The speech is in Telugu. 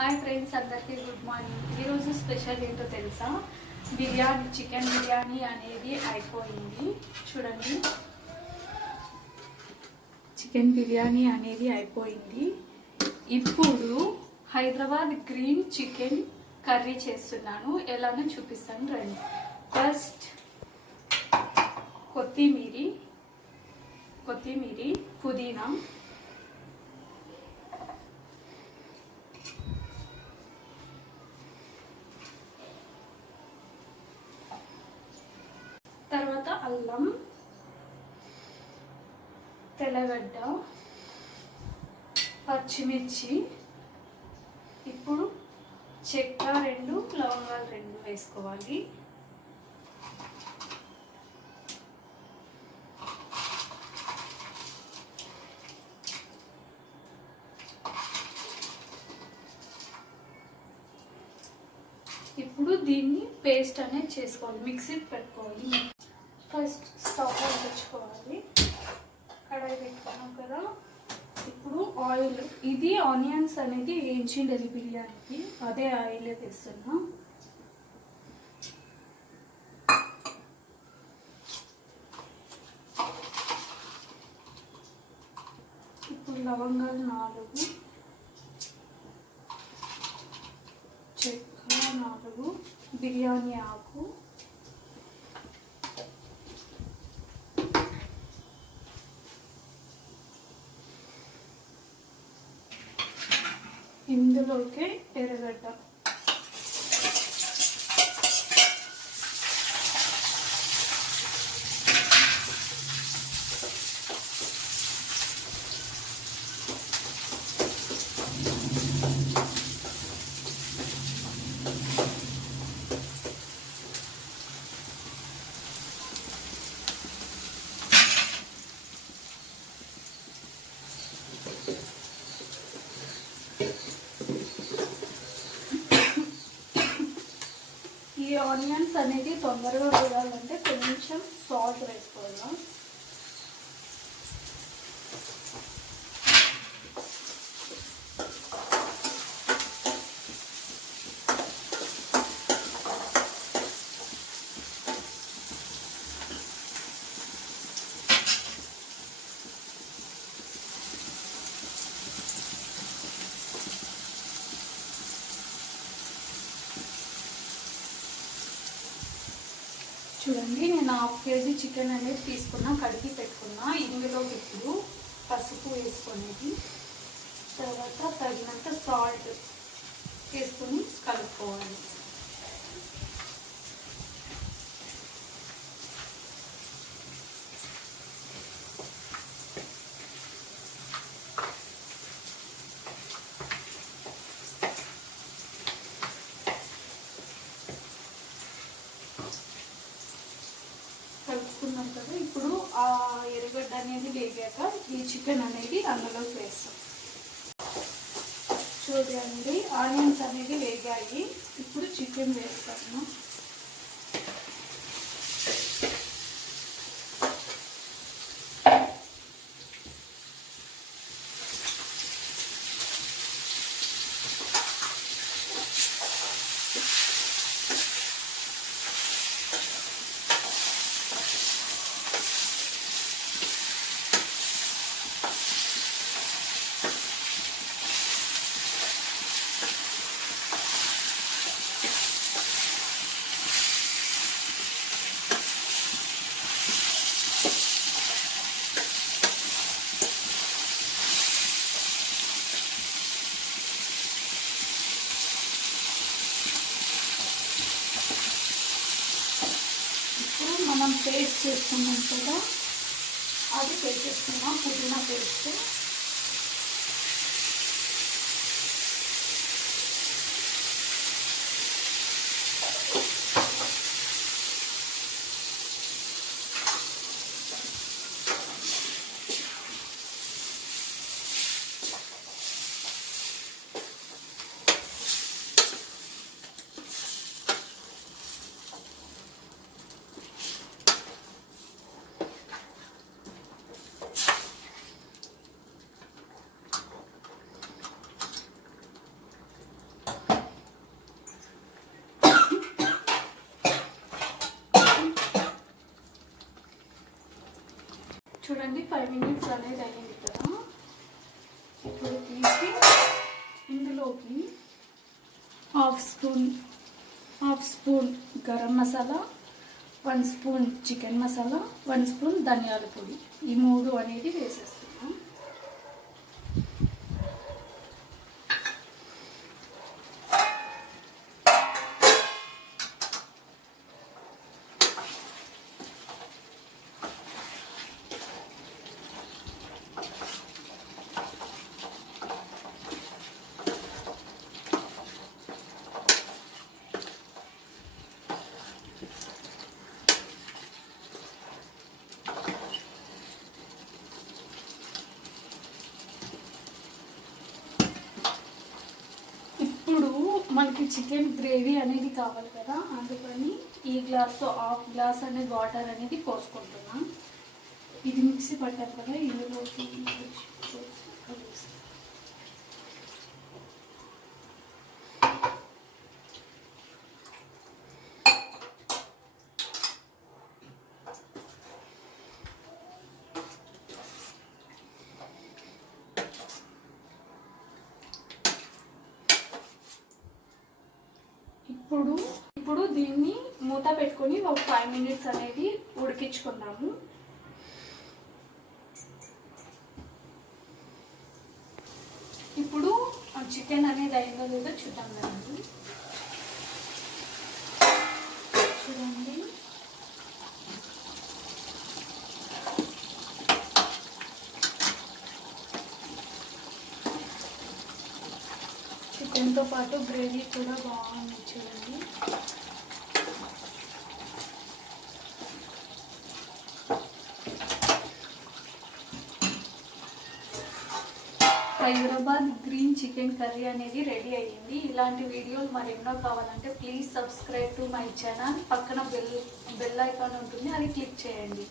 హాయ్ ఫ్రెండ్స్, అందరికీ గుడ్ మార్నింగ్. ఈరోజు స్పెషల్ ఏంటో తెలుసా? బిర్యానీ, చికెన్ బిర్యానీ అనేది అయిపోయింది. చూడండి, చికెన్ బిర్యానీ అనేది అయిపోయింది. ఇప్పుడు హైదరాబాద్ గ్రీన్ చికెన్ కర్రీ చేస్తున్నాను. ఎలానో చూపిస్తాను రండి. ఫస్ట్ కొత్తిమీరి, పుదీనా, తర్వాత అల్లం, తెల్లగడ్డ, పచ్చిమిర్చి, ఇప్పుడు చెక్క 2, లవంగాలు 2 వేసుకోవాలి. ఇప్పుడు దీన్ని పేస్ట్ అనేది చేసుకోవాలి, మిక్సీకి పెట్టుకోవాలి. ఫస్ట్ స్టవ్ తెచ్చుకోవాలి, కడాయి పెట్టుకున్నాం కదా. ఇప్పుడు ఆయిల్, ఇది ఆనియన్స్ అనేది వేయించిండేది బిర్యానీకి, అదే ఆయిల్ వేస్తున్నా. ఇప్పుడు లవంగాలు 4, చెక్క 4, బిర్యానీ ఆకు, ఇందులోకి ఎర్రగడ్డ, ఈ ఆనియన్స్ అనేది తొందరగా వేయాలంటే కొంచెం సాల్ట్ వేసుకోవాలి. చూడండి, నేను 1/2 kg చికెన్ అనేది తీసుకున్నా, కడిగి పెట్టుకున్నా. ఇందులో ఇప్పుడు పసుపు వేసుకునేది, తర్వాత తగినంత సాల్ట్ వేసుకొని కలుపుకోవాలి. కలుపుకున్నాం కదా. ఇప్పుడు ఆ ఎర్రగడ్డ అనేది వేగాక ఈ చికెన్ అనేది అందులోకి వేస్తాం. చూడండి, ఆనియన్స్ అనేది వేగాయి. ఇప్పుడు చికెన్ వేస్తాము. మనం పేస్ట్ చేసుకున్నాం కదా, అది వేసేస్తున్నాం. పుదీనా పేస్ట్, చూడండి 5 మినిట్స్ అనేది అయింది కదా. ఇప్పుడు తీసి ఇందులోకి half spoon garam masala, 1 spoon chicken masala, 1 spoon ధనియాల పొడి, ఈ 3 అనేది వేసేస్తున్నాం. ఇప్పుడు మనకి చికెన్ గ్రేవీ అనేది కావాలి కదా, అందుకని ఈ గ్లాస్తో హాఫ్ గ్లాస్ అనేది వాటర్ అనేది పోసుకుంటున్నాం. ఇది మిక్సీ పట్టారు కదా, ఇందులోకి ఇప్పుడు దీన్ని మూత పెట్టుకొని ఒక 5 మినిట్స్ అనేది ఉడికించుకున్నాము. ఇప్పుడు చికెన్ అనేది అయిందో లేదో చూద్దాం కదండి. చూడండి చికెన్తో పాటు గ్రేవీ కూడా బాగుంది. చూడండి హైదరాబాద్ గ్రీన్ చికెన్ కర్రీ అనేది రెడీ అయ్యింది. ఇలాంటి వీడియోలు మరెన్నో కావాలంటే please subscribe to my channel. పక్కన బెల్ ఐకాన్ ఉంటుంది, అది క్లిక్ చేయండి.